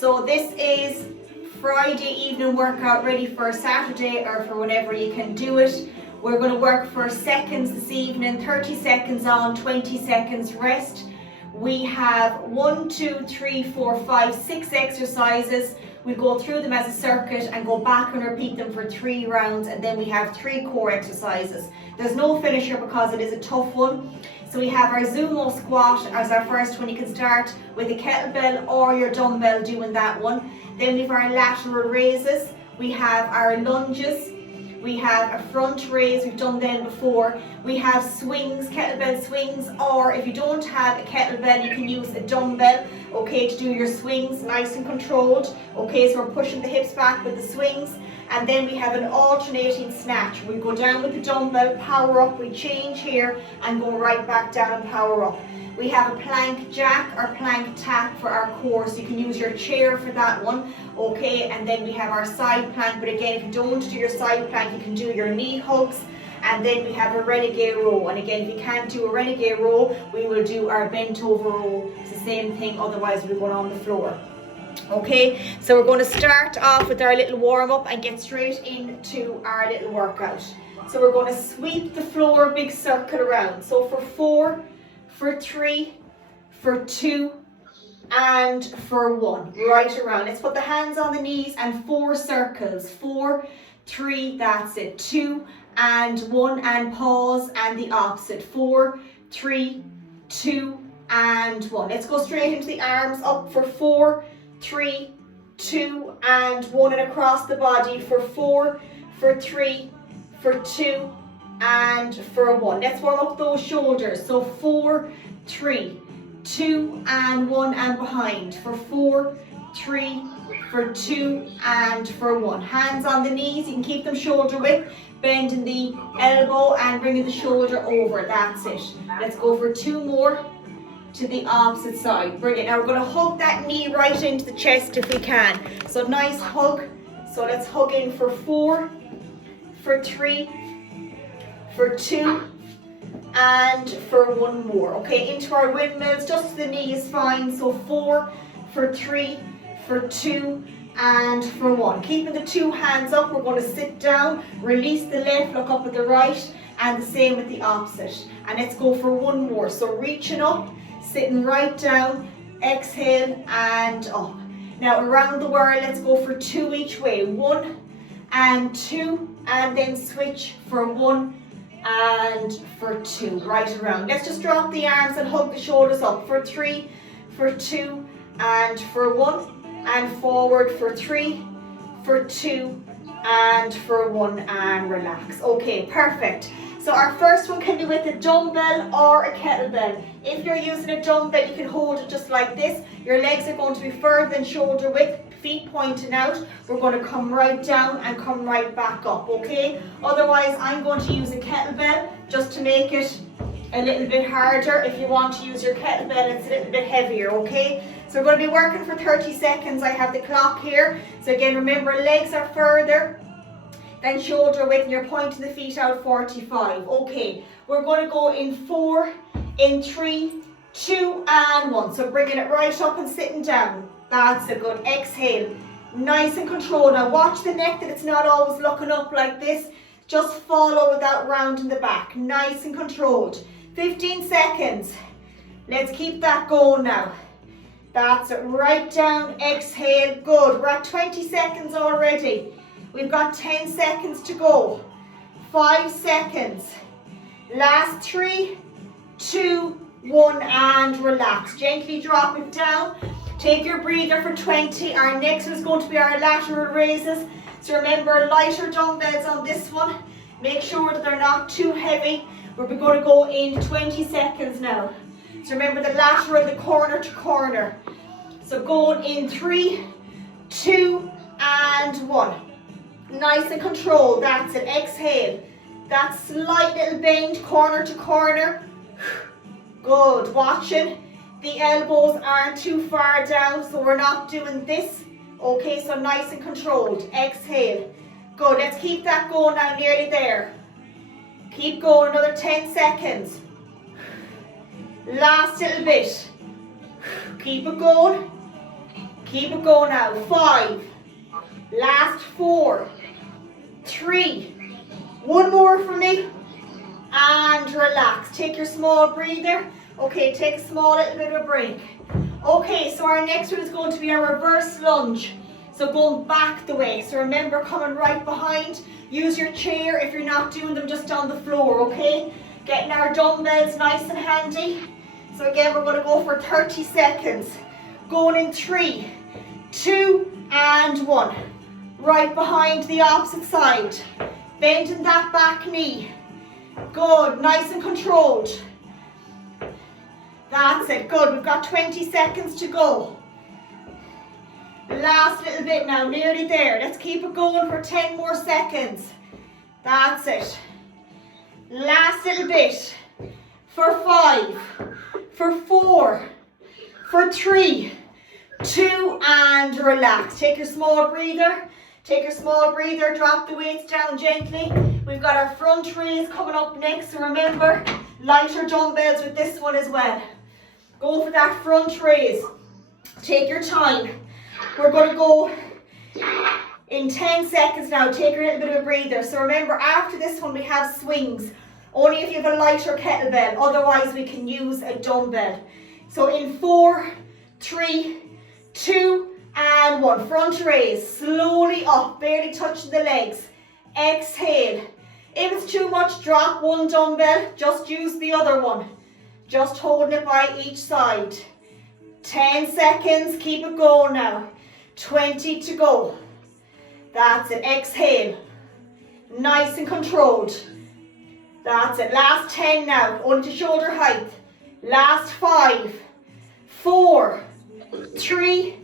So this is Friday evening workout ready for Saturday or for whenever you can do it. We're going to work for seconds this evening, 30 seconds on, 20 seconds rest. We have 1, 2, 3, 4, 5, 6 exercises. We go through them as a circuit and go back and repeat them for 3 rounds, and then we have 3 core exercises. There's no finisher because it is a tough one. So we have our Zumo squat as our first one. You can start with a kettlebell or your dumbbell doing that one. Then we have our lateral raises. We have our lunges. We have a front raise, we've done them before. We have swings, kettlebell swings, or if you don't have a kettlebell, you can use a dumbbell, okay, to do your swings, nice and controlled. Okay, so we're pushing the hips back with the swings. And then we have an alternating snatch. We go down with the dumbbell, power up, we change here, and go right back down and power up. We have a plank jack or plank tap for our core, so you can use your chair for that one, okay? And then we have our side plank, but again, if you don't do your side plank, you can do your knee hugs. And then we have a renegade row, and again, if you can't do a renegade row, we will do our bent over row. It's the same thing, otherwise we're going on the floor. Okay, so we're going to start off with our little warm up and get straight into our little workout. So we're going to sweep the floor, big circle around. So for 4, for 3, for 2, and for 1, right around. Let's put the hands on the knees and 4 circles. 4, 3, that's it. 2 and 1 and pause, and the opposite. 4, 3, 2 and 1. Let's go straight into the arms up for 4, 3, 2 and 1, and across the body for 4, for 3, for 2 and for 1. Let's warm up those shoulders. So 4, 3, 2 and 1 and behind for 4, 3, for 2 and for 1. Hands on the knees, you can keep them shoulder width, bending the elbow and bringing the shoulder over. That's it. Let's go for 2 more. To the opposite side. Brilliant. Now we're going to hug that knee right into the chest if we can. So nice hug. So let's hug in for 4, for 3, for 2, and for 1 more. Okay, into our windmills, just the knee is fine. So 4, for 3, for 2, and for 1. Keeping the 2 hands up, we're going to sit down, release the left, look up at the right, and the same with the opposite. And let's go for 1 more. So reaching up, sitting right down, exhale and up. Now around the world, let's go for 2 each way. 1 and 2, and then switch for 1 and for 2, right around. Let's just drop the arms and hug the shoulders up for 3, for 2 and for 1, and forward for 3, for 2 and for 1, and relax. Okay, perfect. So our first one can be with a dumbbell or a kettlebell. If you're using a dumbbell, you can hold it just like this. Your legs are going to be further than shoulder width, feet pointing out. We're going to come right down and come right back up, okay? Otherwise, I'm going to use a kettlebell just to make it a little bit harder. If you want to use your kettlebell, it's a little bit heavier, okay? So we're going to be working for 30 seconds. I have the clock here. So again, remember, legs are further then shoulder width, and you're pointing the feet out 45. Okay, we're going to go in 4, in 3, 2 and 1. So bringing it right up and sitting down. That's a good. Exhale, nice and controlled. Now watch the neck, that it's not always looking up like this. Just follow without rounding the back. Nice and controlled. 15 seconds. Let's keep that going now. That's it. Right down, exhale. Good. We're at 20 seconds already. We've got 10 seconds to go. 5 seconds. Last 3, 2, 1, and relax. Gently drop it down. Take your breather for 20. Our next one is going to be our lateral raises. So remember, lighter dumbbells on this one. Make sure that they're not too heavy. We're going to go in 20 seconds now. So remember the lateral, the corner to corner. So going in 3, 2, and 1. Nice and controlled. That's it. Exhale. That slight little bend, corner to corner. Good. Watching. The elbows aren't too far down, so we're not doing this. Okay, so nice and controlled. Exhale. Good. Let's keep that going now. Nearly there. Keep going. Another 10 seconds. Last little bit. Keep it going. Keep it going now. 5. Last 4. 3. One more for me. And relax. Take your small breather. Okay, take a small little bit of a break. Okay, so our next one is going to be our reverse lunge. So going back the way. So remember, coming right behind. Use your chair if you're not doing them just on the floor, okay? Getting our dumbbells nice and handy. So again, we're going to go for 30 seconds. Going in 3, 2, and 1. Right behind the opposite side. Bending that back knee. Good, nice and controlled. That's it, good. We've got 20 seconds to go. Last little bit now, nearly there. Let's keep it going for 10 more seconds. That's it. Last little bit. For 5, for 4, for 3, 2, and relax. Take your small breather. Take your small breather, drop the weights down gently. We've got our front raise coming up next, so remember, lighter dumbbells with this one as well. Go for that front raise. Take your time. We're going to go in 10 seconds now. Take a little bit of a breather. So remember, after this one we have swings. Only if you have a lighter kettlebell, otherwise we can use a dumbbell. So in 4, 3, 2, and 1. Front raise, slowly up, barely touching the legs. Exhale. If it's too much, drop one dumbbell, just use the other one. Just holding it by each side. 10 seconds, keep it going now. 20 to go. That's it, exhale. Nice and controlled. That's it, last 10 now, only to shoulder height. Last 5, 4, 3,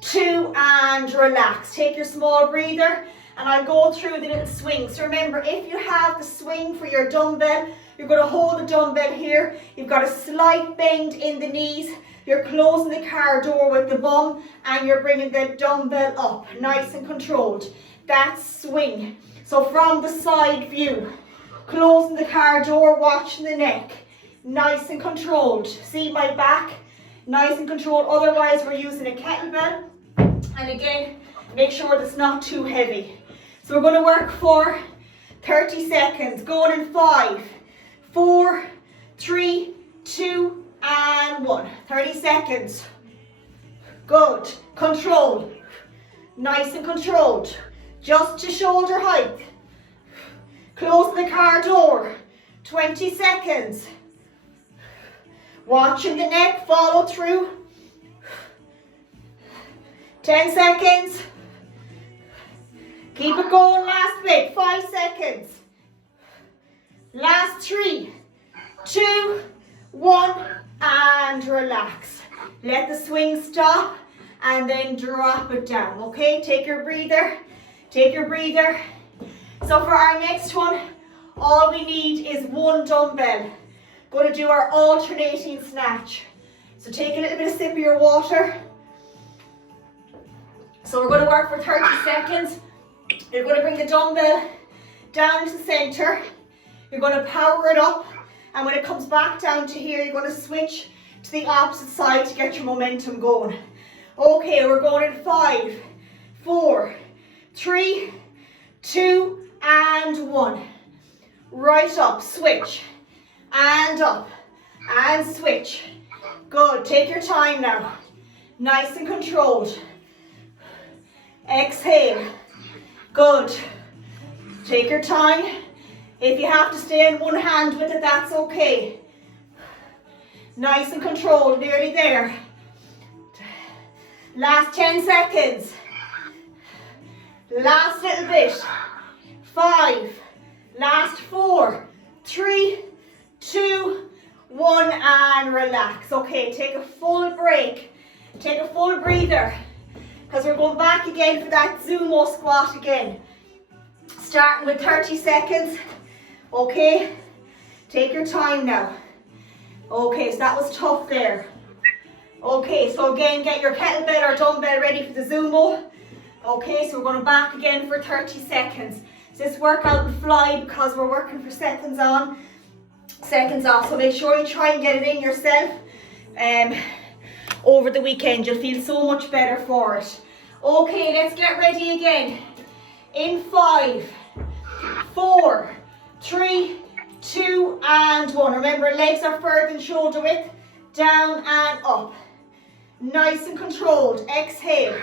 2, and relax. Take your small breather and I'll go through the little swing. So remember, if you have the swing for your dumbbell, you're going to hold the dumbbell here. You've got a slight bend in the knees. You're closing the car door with the bum and you're bringing the dumbbell up, nice and controlled. That's swing. So from the side view, closing the car door, watching the neck, nice and controlled. See my back? Nice and controlled. Otherwise, we're using a kettlebell. And again, make sure that's not too heavy. So we're going to work for 30 seconds. Going in 5, 4, 3, 2, and 1. 30 seconds. Good. Control. Nice and controlled. Just to shoulder height. Close the car door. 20 seconds. Watching the neck, follow through. 10 seconds. Keep it going, last bit, 5 seconds. Last 3, 2, 1, and relax. Let the swing stop and then drop it down, okay? Take your breather, take your breather. So for our next one, all we need is one dumbbell. Going to do our alternating snatch. So take a little bit of sip of your water. So we're going to work for 30 seconds. You're going to bring the dumbbell down to the center. You're going to power it up. And when it comes back down to here, you're going to switch to the opposite side to get your momentum going. Okay, we're going in 5, 4, 3, 2, and 1. Right up, switch. And up. And switch. Good, take your time now. Nice and controlled. Exhale. Good. Take your time. If you have to stay in one hand with it, that's okay. Nice and controlled, nearly there. Last 10 seconds. Last little bit. 5. Last 4, 3, 2, 1, and relax. Okay, take a full break. Take a full breather. Because we're going back again for that Zumo squat again. Starting with 30 seconds. Okay, take your time now. Okay, so that was tough there. Okay, so again, get your kettlebell or dumbbell ready for the Zumo. Okay, so we're going back again for 30 seconds. So this workout will fly because we're working for seconds on, seconds off. So make sure you try and get it in yourself. over the weekend. You'll feel so much better for it. Okay, let's get ready again. In 5, 4, 3, 2, and 1. Remember, legs are further than shoulder width. Down and up. Nice and controlled. Exhale.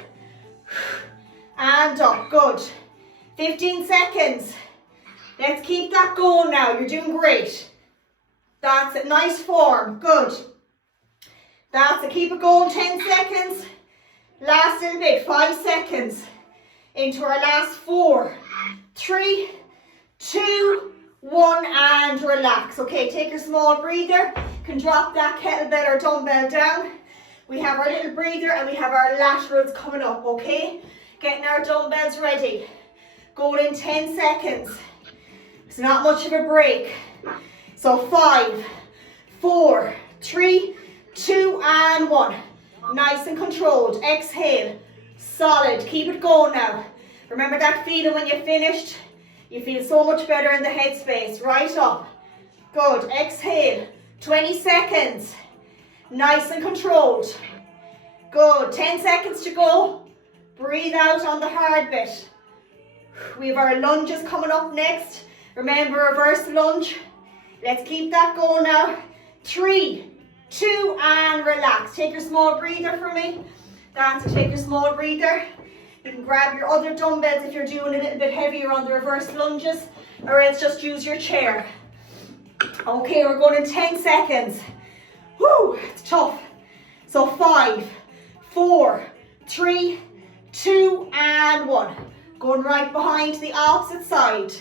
And up. Good. 15 seconds. Let's keep that going now. You're doing great. That's it. Nice form. Good. That's it. Keep it going. 10 seconds. Last little bit. 5 seconds. Into our last 4, 3, 2, 1, and relax. Okay, take your small breather. You can drop that kettlebell or dumbbell down. We have our little breather and we have our laterals coming up, okay? Getting our dumbbells ready. Going in 10 seconds. It's not much of a break. So 5, 4, 3, 2, and 1. Nice and controlled. Exhale. Solid. Keep it going now. Remember that feeling when you finished? You feel so much better in the headspace. Right up. Good. Exhale. 20 seconds. Nice and controlled. Good. 10 seconds to go. Breathe out on the hard bit. We have our lunges coming up next. Remember, reverse lunge. Let's keep that going now. 3, 2, and relax. Take your small breather for me. That's it. Take your small breather. You can grab your other dumbbells if you're doing a little bit heavier on the reverse lunges, or else just use your chair. Okay, we're going in 10 seconds. Whoo, it's tough. So 5, 4, 3, 2, and 1. Going right behind to the opposite side.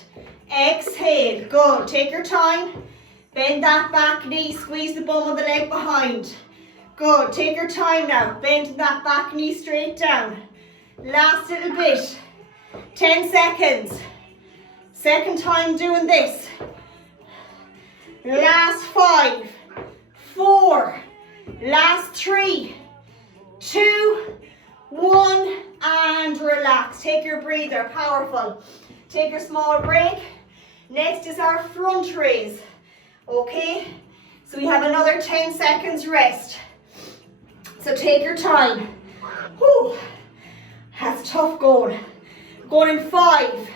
Exhale. Good. Take your time. Bend that back knee. Squeeze the bum of the leg behind. Good. Take your time now. Bend that back knee straight down. Last little bit. 10 seconds. Second time doing this. Last 5, 4, last 3, 2, 1, and relax. Take your breather. Powerful. Take your small break. Next is our front raise. Okay, so we have another 10 seconds rest. So take your time. Whew. That's tough going. Going in 5,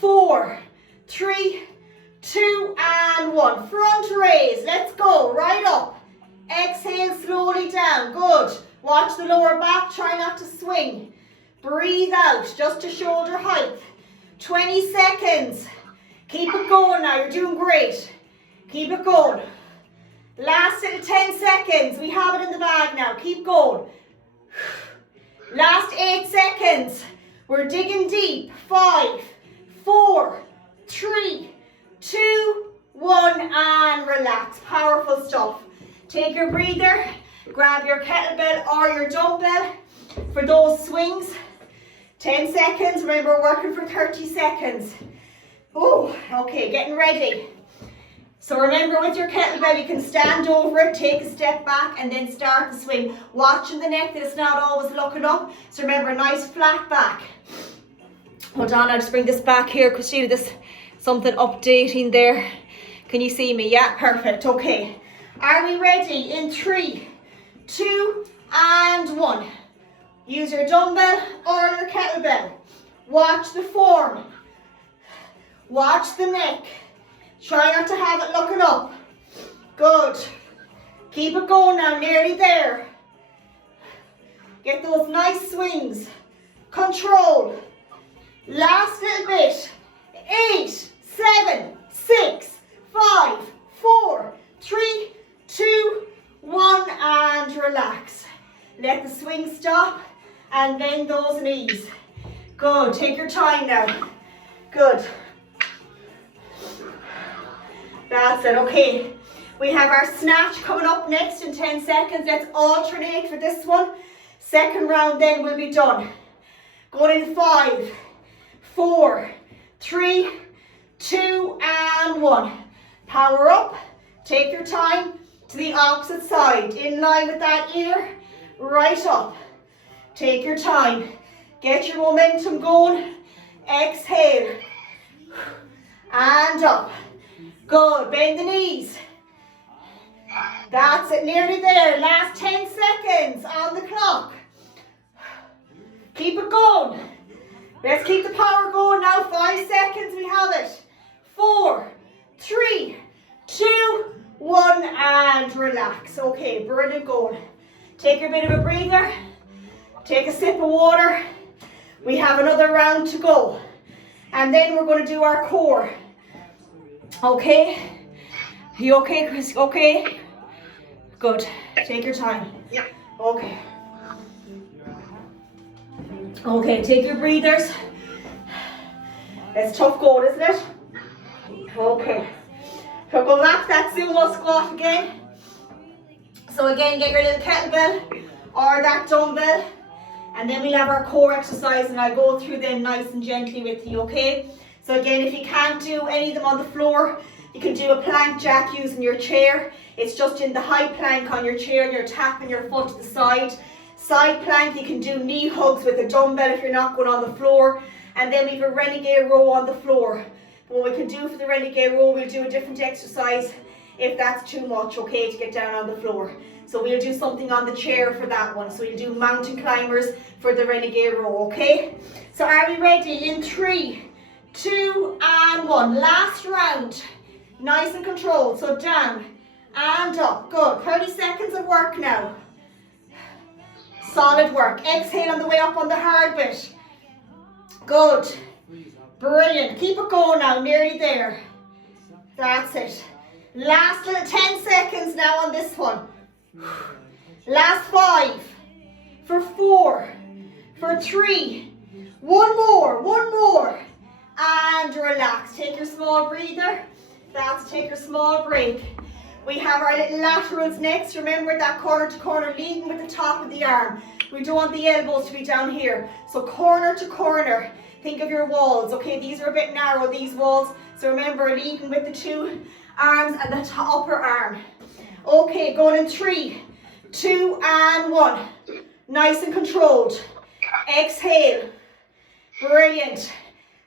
4, 3, 2, and 1. Front raise. Let's go. Right up. Exhale slowly down. Good. Watch the lower back. Try not to swing. Breathe out just to shoulder height. 20 seconds. Keep it going now. You're doing great. Keep it going. Last 10 seconds. We have it in the bag now. Keep going. Last 8 seconds. We're digging deep. 5, 4, 3, 2, 1, and relax. Powerful stuff. Take your breather. Grab your kettlebell or your dumbbell for those swings. 10 seconds. Remember, we're working for 30 seconds. Oh, okay, getting ready. So remember, with your kettlebell, you can stand over it, take a step back, and then start the swing. Watching the neck that it's not always looking up. So remember, a nice flat back. Hold on, I'll just bring this back here, Christina. There's something updating there. Can you see me? Yeah, perfect. Okay. Are we ready? In 3, 2, and 1. Use your dumbbell or your kettlebell. Watch the form. Watch the neck. Try not to have it looking up. Good. Keep it going now, nearly there. Get those nice swings. Control. Last little bit. 8, 7, 6, 5, 4, 3, 2, 1, and relax. Let the swing stop and bend those knees. Good. Take your time now. Good. That's it. Okay. We have our snatch coming up next in 10 seconds. Let's alternate for this one. Second round then will be done. Going in 5, 4, 3, 2, and 1. Power up. Take your time to the opposite side. In line with that ear. Right up. Take your time. Get your momentum going. Exhale. And up. Good. Bend the knees. That's it, nearly there. Last 10 seconds on the clock. Keep it going. Let's keep the power going now. 5 seconds, we have it. 4, 3, 2, 1, and relax. Okay, brilliant going. Take a bit of a breather. Take a sip of water. We have another round to go. And then we're going to do our core. Okay? You okay, Chris? Okay? Good. Take your time. Yeah. Okay. Okay, take your breathers. It's tough going, isn't it? Okay. So go back that sumo squat again. So again, get your little kettlebell or that dumbbell. And then we'll have our core exercise and I'll go through them nice and gently with you, okay? So again, if you can't do any of them on the floor, you can do a plank jack using your chair. It's just in the high plank on your chair and you're tapping your foot to the side. Side plank, you can do knee hugs with a dumbbell if you're not going on the floor. And then we have a renegade row on the floor. But what we can do for the renegade row, we'll do a different exercise if that's too much, okay, to get down on the floor. So we'll do something on the chair for that one. So we'll do mountain climbers for the renegade row, okay? So are we ready? In 3, 2, and 1. Last round. Nice and controlled. So down and up. Good. 30 seconds of work now. Solid work. Exhale on the way up on the hard bit. Good. Brilliant. Keep it going now. Nearly there. That's it. Last little 10 seconds now on this one. Last 5. For 4. For 3. One more. And relax. Take your small breather. That's take your small break. We have our little laterals next. Remember that corner to corner, leading with the top of the arm. We don't want the elbows to be down here. So corner to corner. Think of your walls. Okay, these are a bit narrow, these walls. So remember, leading with the 2 arms and the upper arm. Okay, going in 3, 2, and 1. Nice and controlled. Exhale. Brilliant.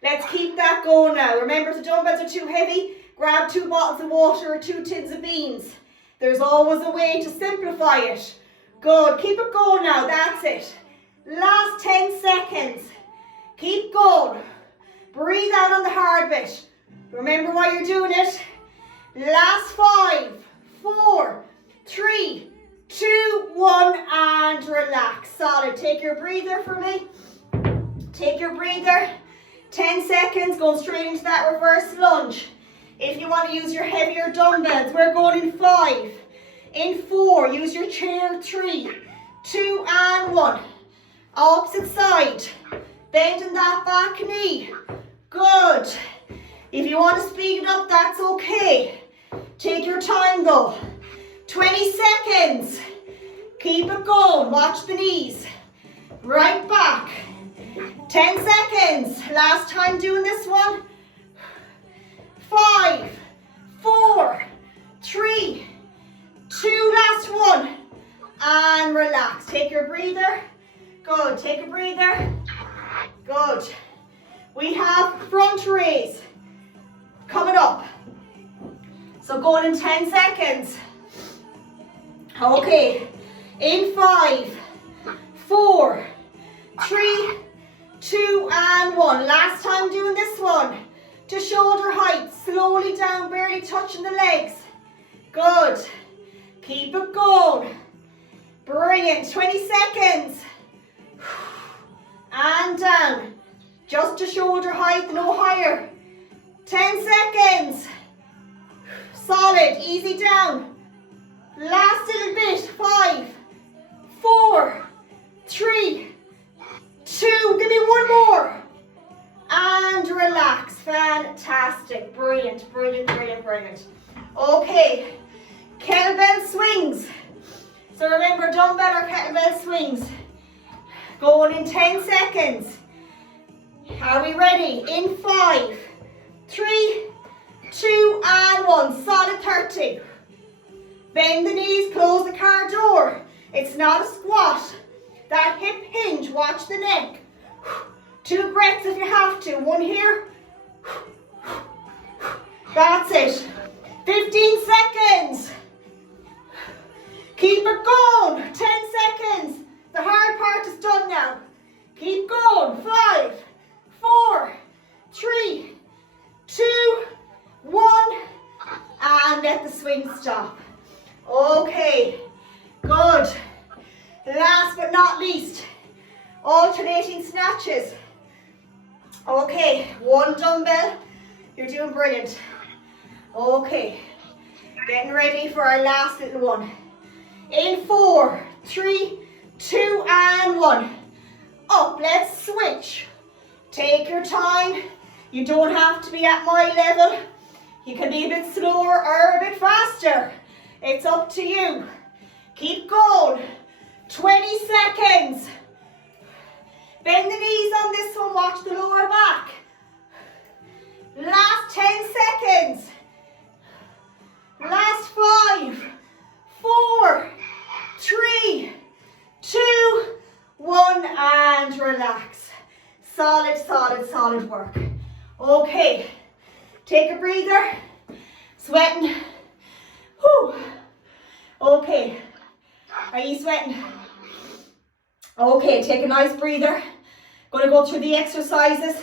Let's keep that going now. Remember, if the dumbbells are too heavy, grab 2 bottles of water or 2 tins of beans. There's always a way to simplify it. Good. Keep it going now. That's it. Last 10 seconds. Keep going. Breathe out on the hard bit. Remember why you're doing it. Last 5, 4, 3, 2, 1, and relax. Solid. Take your breather for me. Take your breather. 10 seconds. Going straight into that reverse lunge. If you want to use your heavier dumbbells, we're going in 5. In 4, use your chair. 3, 2, and 1. Opposite side. Bending that back knee. Good. If you want to speed it up, that's okay. Take your time though. 20 seconds. Keep it going. Watch the knees. Right back. 10 seconds. Last time doing this one. 5, 4, 3, 2, last one. And relax. Take your breather. Good. Take a breather. Good. We have front raise coming up. So going in 10 seconds. Okay. In 5, 4, 3, 2, and 1. Last time doing this one. To shoulder height. Slowly down, barely touching the legs. Good. Keep it going. Brilliant. 20 seconds. And down. Just to shoulder height, no higher. 10 seconds. Solid. Easy down. Last little bit. 5, 4, 3, 2. Give me one more. And relax. Fantastic. Brilliant, brilliant, brilliant, brilliant. Okay. Kettlebell swings. So remember, dumbbell or kettlebell swings. Going in 10 seconds. Are we ready? In 5, 3, 2, and 1. Solid 30. Bend the knees, close the car door. It's not a squat. That hip hinge, watch the neck. 2 breaths if you have to. 1 here. That's it. 15 seconds. Keep it going. 10 seconds. The hard part is done now. Keep going. 5, 4, 3, 2, 1. And let the swing stop. Okay, good. Last but not least, alternating snatches. Okay, 1 dumbbell. You're doing brilliant. Okay, getting ready for our last little one. In 4, 3, 2, and 1. Up, let's switch. Take your time. You don't have to be at my level. You can be a bit slower or a bit faster. It's up to you. Keep going. 20 seconds. Bend the knees on this one. Watch the lower back. Last 10 seconds. Last 5, 4, 3, 2, 1, and relax. Solid, solid, solid work. Okay, take a breather. Sweating. Whew. Okay, are you sweating? Okay, take a nice breather. Going to go through the exercises.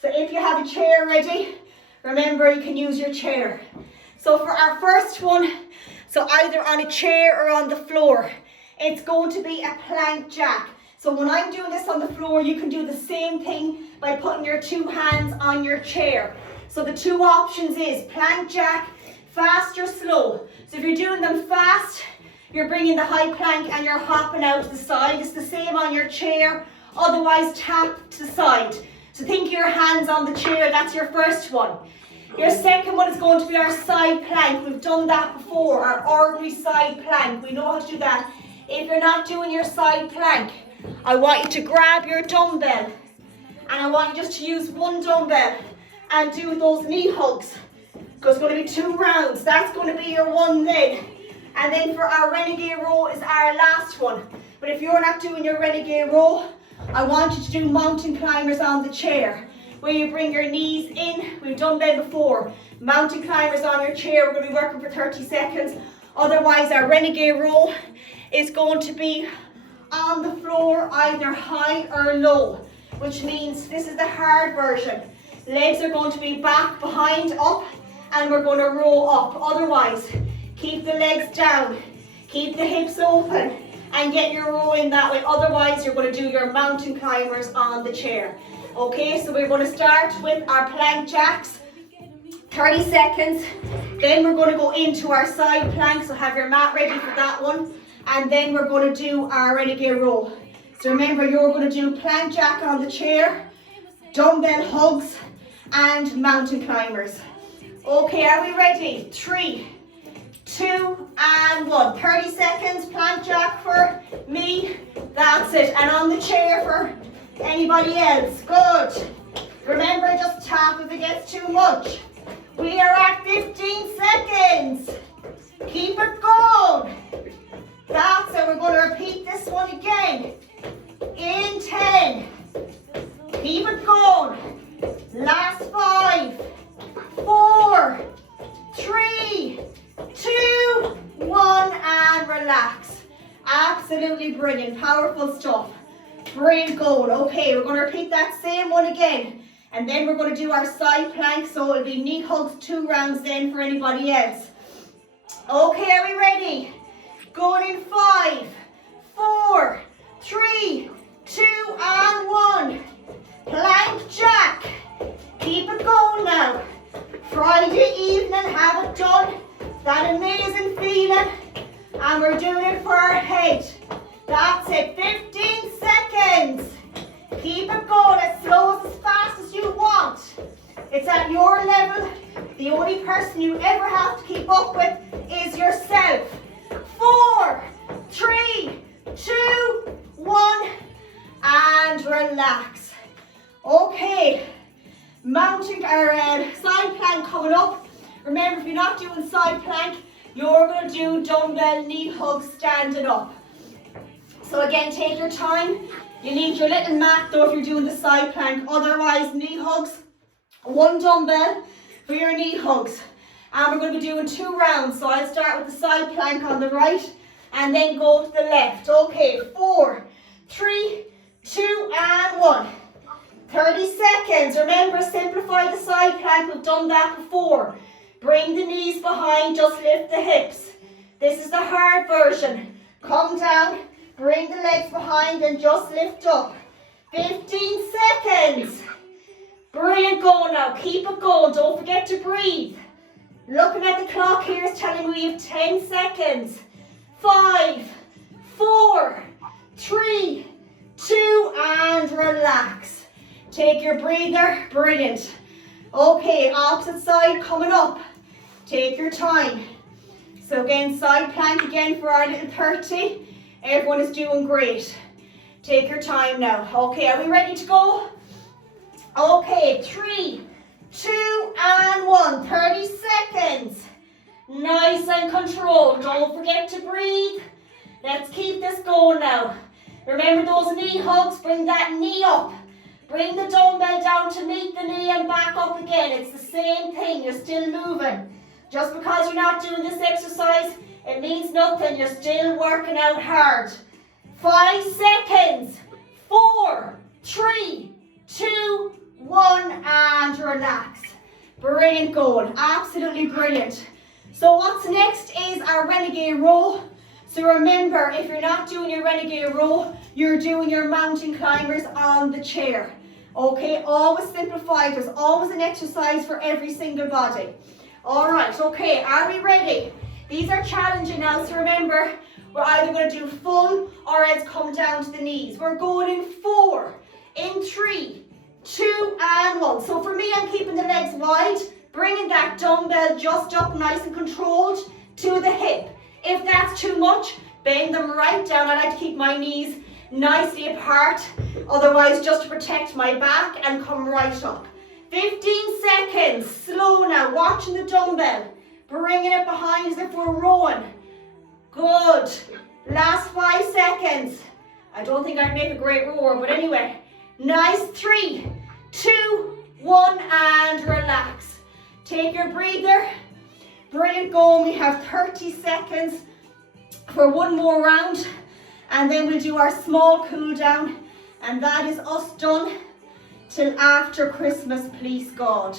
So if you have a chair ready, remember you can use your chair. So for our first one, so either on a chair or on the floor, it's going to be a plank jack. So when I'm doing this on the floor, you can do the same thing by putting your 2 hands on your chair. So the 2 options is plank jack, fast or slow. So if you're doing them fast, you're bringing the high plank and you're hopping out to the side. It's the same on your chair, otherwise tap to the side. So think of your hands on the chair, that's your first one. Your second one is going to be our side plank. We've done that before, our ordinary side plank. We know how to do that. If you're not doing your side plank, I want you to grab your dumbbell and I want you just to use 1 dumbbell and do those knee hugs. Because it's going to be 2 rounds. That's going to be your 1 leg. And then for our renegade row is our last one. But if you're not doing your renegade row, I want you to do mountain climbers on the chair, where you bring your knees in. We've done that before. Mountain climbers on your chair, we're going to be working for 30 seconds. Otherwise, our renegade row is going to be on the floor, either high or low, which means this is the hard version. Legs are going to be back, behind, up, and we're going to roll up. Otherwise, keep the legs down, keep the hips open, and get your row in that way. Otherwise, you're going to do your mountain climbers on the chair. Okay, so we're going to start with our plank jacks, 30 seconds. Then we're going to go into our side plank, so have your mat ready for that one. And then we're going to do our renegade row. So remember, you're going to do plank jack on the chair, dumbbell hugs, and mountain climbers. Okay, are we ready? 3, 2, and 1. 30 seconds, plank jack for me. That's it. And on the chair for anybody else. Good. Remember, just tap if it gets too much. We are at 15 seconds. Keep it going. That's it. We're going to repeat this one again. In 10. Keep it going. Last 5, 4, 3, 2, 1, and relax. Absolutely brilliant. Powerful stuff. Brilliant going. Okay, we're going to repeat that same one again. And then we're going to do our side plank. So it'll be knee hugs 2 rounds then for anybody else. Okay, are we ready? Going in 5, 4, 3, 2, and 1. Plank jack. Keep it going now. Friday evening, have it done. That amazing feeling. And we're doing it for our head. That's it. 15 seconds. Keep it going as slow as fast as you want. It's at your level. The only person you ever have to keep up with is yourself. 4, 3, 2, 1, and relax. Okay, mountain or side plank coming up. Remember, if you're not doing side plank, you're going to do dumbbell knee hugs standing up. So again, take your time. You need your little mat though if you're doing the side plank. Otherwise, knee hugs, 1 dumbbell for your knee hugs. And we're going to be doing 2 rounds. So I'll start with the side plank on the right and then go to the left. Okay, 4, 3, 2, and 1. 30 seconds. Remember, simplify the side plank. We've done that before. Bring the knees behind, just lift the hips. This is the hard version. Come down, bring the legs behind and just lift up. 15 seconds. Brilliant, go now. Keep it going. Don't forget to breathe. Looking at the clock here is telling me we have 10 seconds. 5, 4, 3, 2, and relax. Take your breather. Brilliant. Okay, opposite side coming up. Take your time. So again, side plank again for our little 30. Everyone is doing great. Take your time now. Okay, are we ready to go? Okay, 3, 2, and 1. 30 seconds. Nice and controlled. Don't forget to breathe. Let's keep this going now. Remember those knee hugs. Bring that knee up. Bring the dumbbell down to meet the knee and back up again. It's the same thing. You're still moving. Just because you're not doing this exercise, it means nothing. You're still working out hard. 5 seconds. 4, 3, 2, 1, and relax. Brilliant going. Absolutely brilliant. So what's next is our renegade row. So remember, if you're not doing your renegade row, you're doing your mountain climbers on the chair. Okay, always simplify. There's always an exercise for every single body. All right, okay, are we ready? These are challenging now, so remember, we're either going to do full or else come down to the knees. We're going in 4, in 3, 2, and 1. So for me, I'm keeping the legs wide, bringing that dumbbell just up nice and controlled to the hip. If that's too much, bend them right down. I like to keep my knees nicely apart, otherwise just to protect my back, and come right up. 15 seconds, slow now, watching the dumbbell, bringing it behind as if we're rowing. Good. Last 5 seconds. I don't think I'd make a great rower, but anyway. Nice. 3, 2, 1, and relax. Take your breather. Brilliant going. We have 30 seconds for one more round, and then we'll do our small cool down, and that is us done till after Christmas, please God.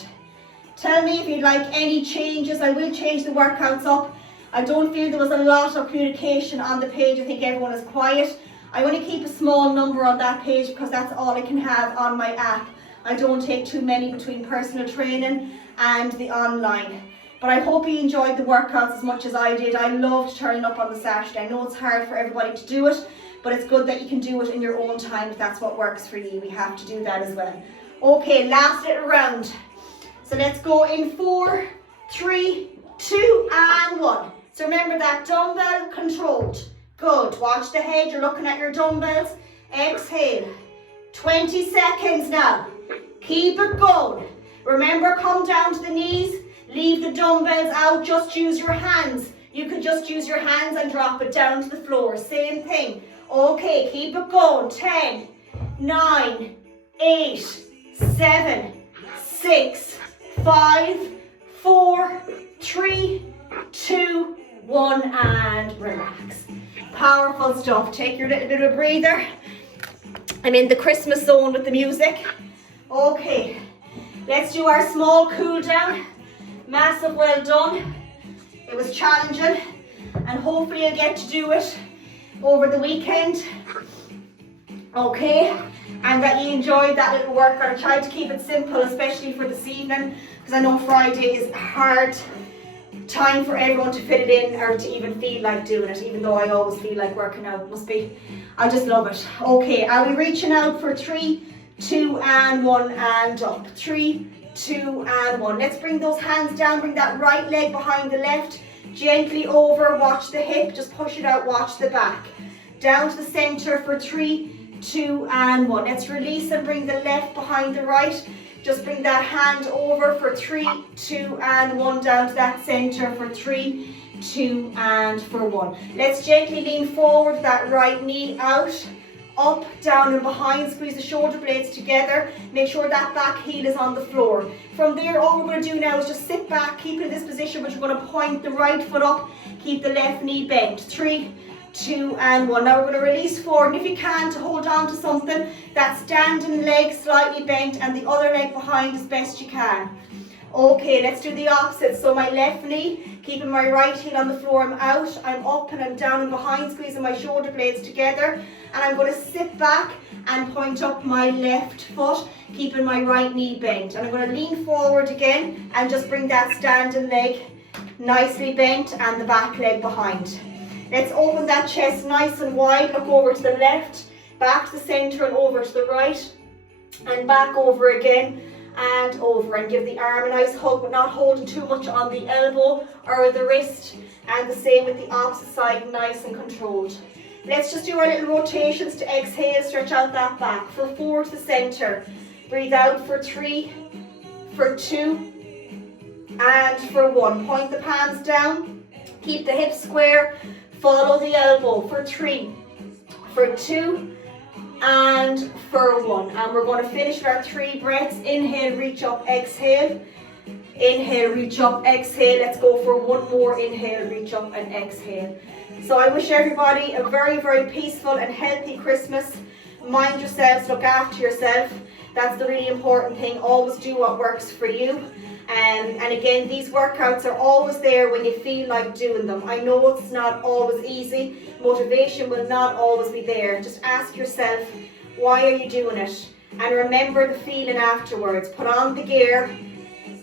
Tell me if you'd like any changes. I will change the workouts up. I don't feel there was a lot of communication on the page. I think everyone is quiet. I want to keep a small number on that page because that's all I can have on my app. I don't take too many between personal training and the online. But I hope you enjoyed the workouts as much as I did. I loved turning up on the Saturday. I know it's hard for everybody to do it, but it's good that you can do it in your own time if that's what works for you. We have to do that as well. Okay, last little round. So let's go in 4, 3, 2, and 1. So remember that dumbbell controlled. Good. Watch the head. You're looking at your dumbbells. Exhale. 20 seconds now. Keep it going. Remember, come down to the knees. Leave the dumbbells out. Just use your hands. You can just use your hands and drop it down to the floor. Same thing. Okay, keep it going. 10, 9, 8, 7, 6, 5, 4, 3, 2, 1, and relax. Powerful stuff. Take your little bit of a breather. I'm in the Christmas zone with the music. Okay, let's do our small cool down. Massive well done. It was challenging, and hopefully you'll get to do it over the weekend. Okay, and that you enjoyed that little workout. I tried to keep it simple, especially for this evening, because I know Friday is a hard time for everyone to fit it in or to even feel like doing it, even though I always feel like working out. It must be, I just love it. Okay, are we reaching out for 3, 2, and 1, and up. 3, 2, and 1. Let's bring those hands down. Bring that right leg behind the left. Gently over. Watch the hip. Just push it out. Watch the back. Down to the center for 3, 2, and 1. Let's release and bring the left behind the right. Just bring that hand over for 3, 2, and 1. Down to that center for 3, 2, and for 1. Let's gently lean forward. That right knee out. Up, down, and behind. Squeeze the shoulder blades together. Make sure that back heel is on the floor. From there, all we're going to do now is just sit back, keep in this position, but you're going to point the right foot up, keep the left knee bent. 3, 2 and 1. Now we're going to release forward, and if you can, to hold on to something, that standing leg slightly bent and the other leg behind as best you can. Okay, let's do the opposite. So my left knee, keeping my right heel on the floor, I'm out, I'm up and I'm down and behind, squeezing my shoulder blades together, and I'm going to sit back and point up my left foot, keeping my right knee bent. And I'm going to lean forward again and just bring that standing leg nicely bent and the back leg behind. Let's open that chest nice and wide, look over to the left, back to the centre and over to the right, and back over again and over, and give the arm a nice hug, but not holding too much on the elbow or the wrist, and the same with the opposite side, nice and controlled. Let's just do our little rotations to exhale, stretch out that back. For 4 to the centre, breathe out for 3, for 2, and for 1. Point the palms down, keep the hips square, follow the elbow for 3, for 2, and for 1. And we're going to finish with our 3 breaths. Inhale, reach up, exhale. Inhale, reach up, exhale. Let's go for 1 more. Inhale, reach up and exhale. So I wish everybody a very, very peaceful and healthy Christmas. Mind yourselves, look after yourself. That's the really important thing. Always do what works for you. And again, these workouts are always there when you feel like doing them. I know it's not always easy. Motivation will not always be there. Just ask yourself, why are you doing it? And remember the feeling afterwards. Put on the gear,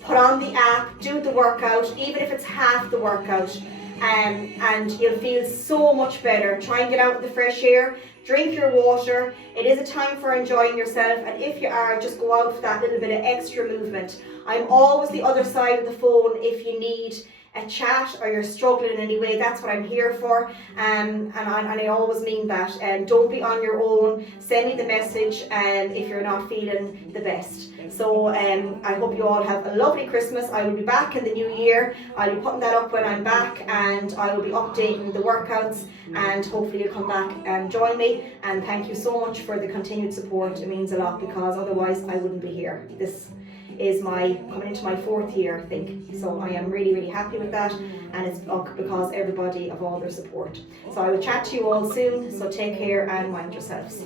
put on the app, do the workout, even if it's half the workout. And you'll feel so much better. Try and get out in the fresh air. Drink your water. It is a time for enjoying yourself, and if you are, just go out for that little bit of extra movement. I'm always the other side of the phone if you need a chat or you're struggling in any way. That's what I'm here for, and I always mean that. Don't be on your own. Send me the message if you're not feeling the best. So I hope you all have a lovely Christmas. I will be back in the new year. I'll be putting that up when I'm back, and I will be updating the workouts, and hopefully you'll come back and join me. And thank you so much for the continued support. It means a lot, because otherwise I wouldn't be here. This is coming into my 4th year, I think. So I am really, really happy with that, and it's because everybody of all their support. So I will chat to you all soon, so take care and mind yourselves.